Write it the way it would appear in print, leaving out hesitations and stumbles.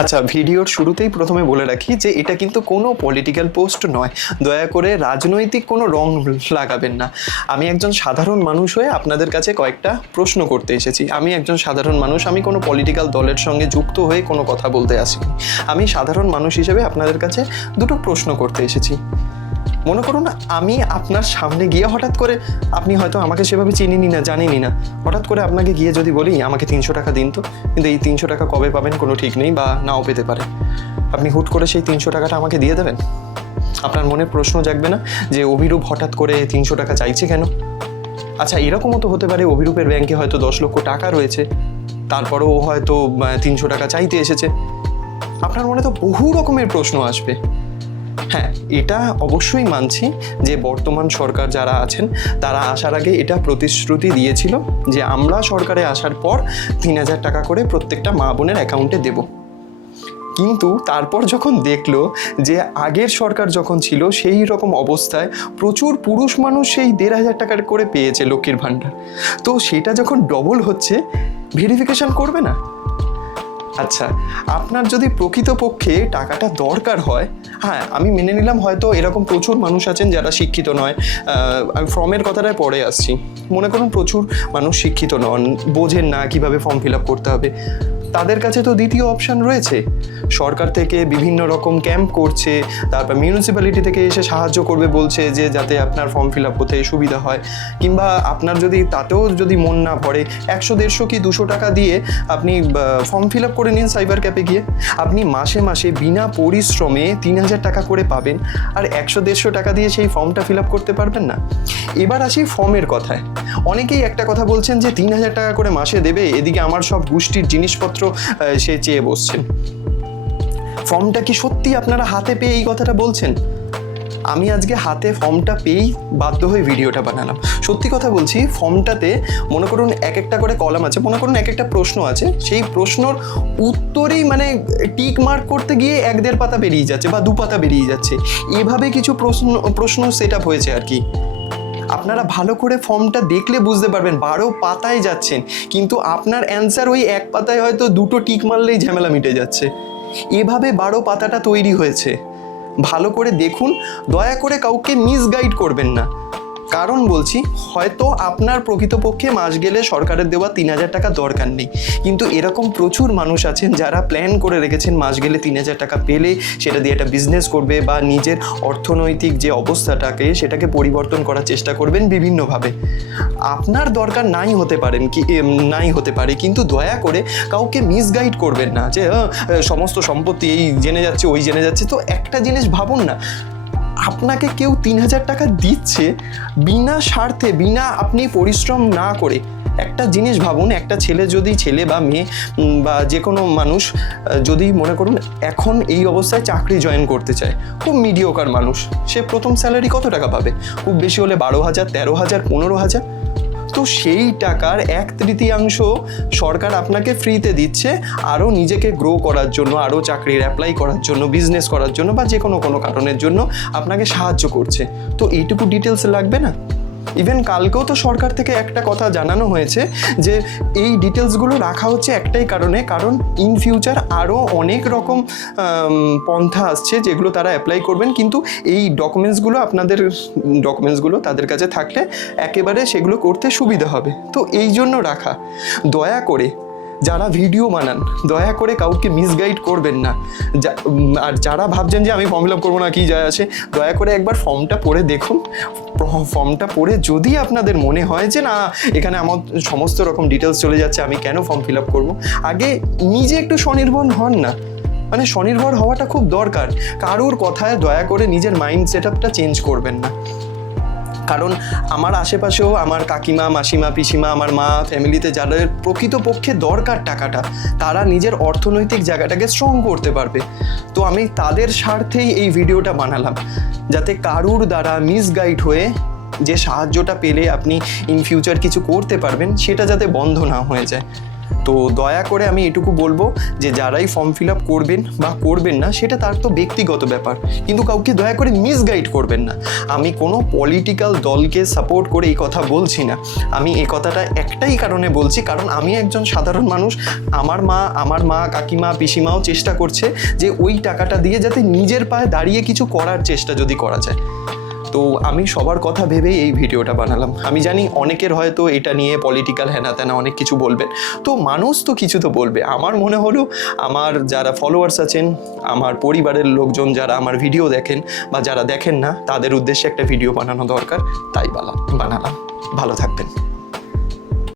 আচ্ছা, ভিডিওর শুরুতেই প্রথমে বলে রাখি যে এটা কিন্তু কোনো পলিটিক্যাল পোস্ট নয়। দয়া করে রাজনৈতিক কোনো রং লাগাবেন না। আমি একজন সাধারণ মানুষ হয়ে আপনাদের কাছে কয়েকটা প্রশ্ন করতে এসেছি। আমি একজন সাধারণ মানুষ, আমি কোনো পলিটিক্যাল দলের সঙ্গে যুক্ত হয়ে কোনো কথা বলতে আসিনি। আমি সাধারণ মানুষ হিসেবে আপনাদের কাছে দুটো প্রশ্ন করতে এসেছি। মনে করুন আমি আপনার সামনে গিয়ে হঠাৎ করে, আপনি হয়তো আমাকে সেভাবে চিনেনি না, জানেনই না, হঠাৎ করে আপনাকে গিয়ে যদি বলি আমাকে 300 টাকা দিন তো, কিন্তু এই 300 টাকা কবে পাবেন কোনো ঠিক নেই বা নাও পেতে পারে, আপনি হুট করে সেই 300 টাকাটা আমাকে দিয়ে দেবেন? আপনার মনে প্রশ্ন জাগবে না যে অভিরূপ হঠাৎ করে 300 টাকা চাইছে কেন? আচ্ছা, এরকমও তো হতে পারে অভিরূপের ব্যাংকে হয়তো 10 লক্ষ টাকা রয়েছে, তারপরেও ও হয়তো 300 টাকা চাইতে এসেছে। আপনার মনে তো বহু রকমের প্রশ্ন আসবে। হ্যাঁ, এটা অবশ্যই মানছি যে বর্তমান সরকার যারা আছেন তারা আসার আগে এটা প্রতিশ্রুতি দিয়েছিল যে আমরা সরকারে আসার পর 3000 টাকা করে প্রত্যেকটা মা বোনের অ্যাকাউন্টে দেব। কিন্তু তারপর যখন দেখলো যে আগের সরকার যখন ছিল সেই রকম অবস্থায় প্রচুর পুরুষ মানুষ সেই 1500 টাকা করে পেয়েছে লক্ষ্মীর ভাণ্ডার, তো সেটা যখন ডবল হচ্ছে, ভেরিফিকেশন করবে না? আচ্ছা, আপনার যদি প্রকৃতপক্ষে টাকাটা দরকার হয়, হ্যাঁ আমি মেনে নিলাম হয়তো এরকম প্রচুর মানুষ আছেন যারা শিক্ষিত নয়, আমি ফর্মের কথাটায় পরে আসছি। মনে করুন প্রচুর মানুষ শিক্ষিত নন, বোঝেন না কিভাবে ফর্ম ফিল আপ করতে হবে, তাদের কাছে তো দ্বিতীয় অপশান রয়েছে। সরকার থেকে বিভিন্ন রকম ক্যাম্প করছে, তারপর মিউনিসিপ্যালিটি থেকে এসে সাহায্য করবে বলছে যে যাতে আপনার ফর্ম ফিল আপ হতে সুবিধা হয়। কিংবা আপনার যদি তাতেও যদি মন না ভরে, 100-150 কি 200 টাকা দিয়ে আপনি ফর্ম ফিল আপ করে নিন সাইবার ক্যাফে গিয়ে। আপনি মাসে মাসে বিনা পরিশ্রমে 3000 টাকা করে পাবেন, আর 100-150 টাকা দিয়ে সেই ফর্মটা ফিল আপ করতে পারবেন না? এবার আসি ফর্মের কথায়। অনেকেই একটা কথা বলছেন যে 3000 টাকা করে মাসে দেবে, এদিকে আমার সব গোষ্ঠীর জিনিসপত্র সে চেয়ে বসছেন। ফর্মটা কি সত্যি আপনারা হাতে পেয়ে এই কথাটা বলছেন? আমি আজকে হাতে ফর্মটা পেয়েই বাধ্য হয়ে ভিডিওটা বানালাম। সত্যি কথা বলছি, ফর্মটাতে মনে করুন এক একটা করে কলাম আছে, মনে করুন এক একটা প্রশ্ন আছে, সেই প্রশ্নর উত্তরেই মানে টিক মার্ক করতে গিয়ে 1-1.5 পাতা বেরিয়ে যাচ্ছে বা 2 পাতা বেরিয়ে যাচ্ছে, এভাবে কিছু প্রশ্ন সেট আপ হয়েছে আর কি। আপনারা ভালো করে ফর্মটা দেখলে বুঝতে পারবেন 12 পাতায় যাচ্ছেন, কিন্তু আপনার অ্যান্সার ওই 1 পাতায় হয়তো 2টো টিক মারলেই ঝামেলা মিটে যাচ্ছে। এভাবে 12 পাতাটা তৈরি হয়েছে। ভালো করে দেখুন, দয়া করে কাউকে মিসগাইড করবেন না। কারণ বলছি, হয়তো আপনার প্রকৃতপক্ষে মাস গেলে সরকারের দেওয়া 3000 টাকা দরকার নেই, কিন্তু এরকম প্রচুর মানুষ আছেন যারা প্ল্যান করে রেখেছেন মাস গেলে 3000 টাকা পেলে সেটা দিয়ে একটা বিজনেস করবে বা নিজের অর্থনৈতিক যে অবস্থাটাকে সেটাকে পরিবর্তন করার চেষ্টা করবেন বিভিন্নভাবে। আপনার দরকার নাই হতে পারে, কিন্তু দয়া করে কাউকে মিসগাইড করবেন না যে সমস্ত সম্পত্তি এই জেনে যাচ্ছে ওই জেনে যাচ্ছে। তো একটা জিনিস ভাবুন না, আপনাকে কেউ 3000 টাকা দিচ্ছে বিনা স্বার্থে, বিনা আপনি পরিশ্রম না করে। একটা জিনিস ভাবুন, একটা ছেলে বা মেয়ে বা যে কোনো মানুষ যদি মনে করুন এখন এই অবস্থায় চাকরি জয়েন করতে চায়, খুব মিডিওকার মানুষ, সে প্রথম স্যালারি কত টাকা পাবে? খুব বেশি হলে 12,000, 13,000, 15,000। তো সেই টাকার 1/3 সরকার আপনাকে ফ্রিতে দিচ্ছে আরও নিজেকে গ্রো করার জন্য, আরও চাকরির অ্যাপ্লাই করার জন্য, বিজনেস করার জন্য বা যে কোনো কারণের জন্য আপনাকে সাহায্য করছে। তো এইটুকু ডিটেলস লাগবে না? ইভেন কালকেও তো সরকার থেকে একটা কথা জানানো হয়েছে যে এই ডিটেলসগুলো রাখা হচ্ছে একটাই কারণে, কারণ ইন ফিউচার আরও অনেক রকম পন্থা আসছে যেগুলো তারা অ্যাপ্লাই করবেন, কিন্তু এই ডকুমেন্টসগুলো তাদের কাছে থাকলে একেবারে সেগুলো করতে সুবিধা হবে। তো এই জন্য রাখা। দয়া করে যারা ভিডিও বানান, দয়া করে কাউকে মিসগাইড করবেন না। আর যারা ভাবছেন যে আমি ফর্ম ফিল আপ করবো না, কি যায় আসে, দয়া করে একবার ফর্মটা পড়ে দেখুন। ফর্মটা পড়ে যদি আপনাদের মনে হয় যে না, এখানে আমার সমস্ত রকম ডিটেলস চলে যাচ্ছে, আমি কেন ফর্ম ফিল আপ করবো, আগে নিজে একটু স্বনির্ভর হন না। মানে স্বনির্ভর হওয়াটা খুব দরকার। কারোর কথায় দয়া করে নিজের মাইন্ড সেট আপটা চেঞ্জ করবেন না। কারণ আমার আশেপাশেও আমার কাকিমা, মাসিমা, পিসিমা, আমার মা, ফ্যামিলিতে যাদের প্রকৃতপক্ষে দরকার টাকাটা, তারা নিজের অর্থনৈতিক জায়গাটাকে স্ট্রং করতে পারবে। তো আমি তাদের স্বার্থেই এই ভিডিওটা বানালাম, যাতে কারুর দ্বারা মিসগাইড হয়ে যে সাহায্যটা পেলে আপনি ইন ফিউচার কিছু করতে পারবেন সেটা যাতে বন্ধ না হয়ে যায়। তো দয়া করে আমি এটুকু বলবো যে যারাই ফর্ম ফিল আপ করবেন বা করবেন না সেটা তার তো ব্যক্তিগত ব্যাপার, কিন্তু কাউকে দয়া করে মিসগাইড করবেন না। আমি কোনো পলিটিক্যাল দলকে সাপোর্ট করে এই কথা বলছি না, আমি এই কথাটা একটাই কারণে বলছি, কারণ আমি একজন সাধারণ মানুষ। আমার মা কাকিমা পিসিমাও চেষ্টা করছে যে ওই টাকাটা দিয়ে যাতে নিজের পায়ে দাঁড়িয়ে কিছু করার চেষ্টা যদি করা যায়। তো আমি সবার কথা ভেবেই এই ভিডিওটা বানালাম। আমি জানি অনেকের হয়তো এটা নিয়ে পলিটিক্যাল হ্যানা ত্যানা অনেক কিছু বলবেন, তো মানুষ তো কিছু তো বলবে। আমার মনে হলো আমার যারা ফলোয়ার্স আছেন, আমার পরিবারের লোকজন যারা আমার ভিডিও দেখেন বা যারা দেখেন না, তাদের উদ্দেশ্যে একটা ভিডিও বানানো দরকার, তাই বানালাম। ভালো থাকবেন।